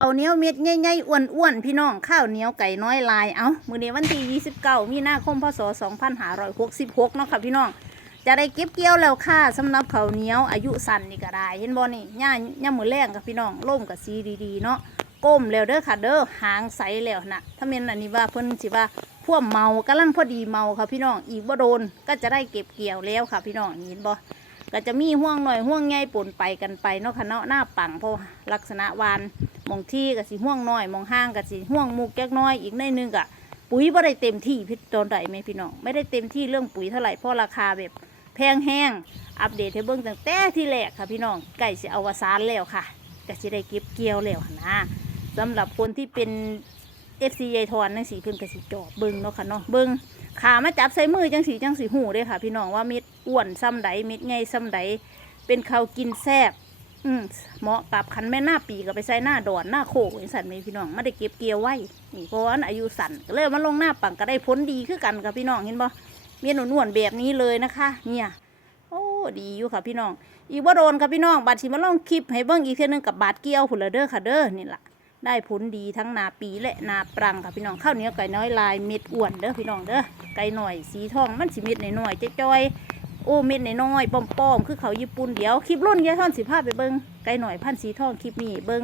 เอาเหนียวเม็ดใหญ่ๆอ้วนๆพี่น้องข้าวเหนียวไก่น้อยลายเอามื้อนี้วันที่29มีนาคมพศ2566เนาะค่ะพี่น้องจะได้เก็บเกี่ยวแล้วค่ะสำหรับข้าวเหนียวอายุสั้นนี่ก็ได้เห็นบ่นี่ย่าย่ามือแรงกับพี่น้องล่มกับสีดีๆเนาะก้มแล้วเด้อค่ะเด้อหางใสแล้วนะถ้าเม่นอันนี้ว่าเพิ่นสิว่าพวกเมากำลังพอดีเมาค่ะพี่น้องอีกบ่โดนก็จะได้เก็บเกี่ยวแล้วค่ะพี่น้องเห็นบ่ ก็จะมีห่วงหน่อยห่วงใหญ่ปนไปกันไปเนาะค่ะเนาะหน้าปังเพราะลักษณะวานมองที่ก็สิห่วงน้อยมองห้างก็สิห่วงมุกแก๊กน้อยอีกในนึงก็ปุ๋ยบ่ได้เต็มที่พี่ตอนใดไหมพี่น้องไม่ได้เต็มที่เรื่องปุ๋ยเท่าไหร่เพราะราคาแบบแพงแห้งอัปเดตให้เบิ่งตั้งแต่ที่แรกค่ะพี่น้องใกล้สิอวสานแล้วค่ะก็สิได้เก็บเกี่ยวแล้วนะสำหรับคนที่เป็น FC ยายทอนจังสีเพิ่นก็สิจอบเบิ่งเนาะค่ะเนาะเบิ่งขามาจับใส่มือจังสีจังสีหูเด้ค่ะ พี่น้องว่าเม็ดอ้วนซ้ำใดเม็ดใหญ่ซ้ำใดเป็นข้าวกินแซ่บอืมเหมาะกับคันแม่หน้าปีก็ไปใส่หน้าดอนหน้าโคกอย่างสันไหมพี่น้องไม่ได้เก็บเกี่ยวไว้นี่เพราะว่าอายุสั้นก็เลยเอามาลงหน้าปังก็ได้ผลดีคือกันค่ะพี่น้องเห็นบ่เมียนนวลๆแบบนี้เลยนะคะ เนี่ยโอ้ดีอยู่ค่ะพี่น้องอีกว่าโดนค่ะพี่น้องบาดสิมาลองคลิปให้เบิ่งอีกเท่อนึงกับบาดเกี้ยวผุนละเด้อค่ะเด้อนี่แหละ ได้ผลดีทั้งนาปีและนาปรังค่ะพี่น้องข้าวเหนียวไก่น้อยลายเม็ดอ้วนเด้อพี่น้องเด้อไก่หน่อยสีทองมันสิเม็ดหน่อยๆจ้อยๆโอ้เม็ดน้อยๆป้อมๆคือเขาญี่ปุ่นเดี๋ยวคลิปรุ่นยายท่อนสิพาไปเบิงไก่หน่อยพันธ์สีทองคลิปนี้เบิง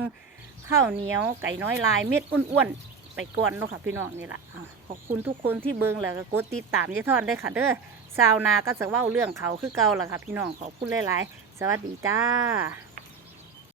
ข้าวเหนียวไก่น้อยลายเม็ดอ้วนๆไปก่อนเนาะค่ะพี่น้องนี่แหละขอบคุณทุกคนที่เบิงแล้วก็กดติดตามยายท่อนได้ค่ะเด้อซาวนาก็จะเว้าเรื่องเขาคือเก่าล่ะค่ะพี่น้องขอบคุณหลายๆ สวัสดีจ้า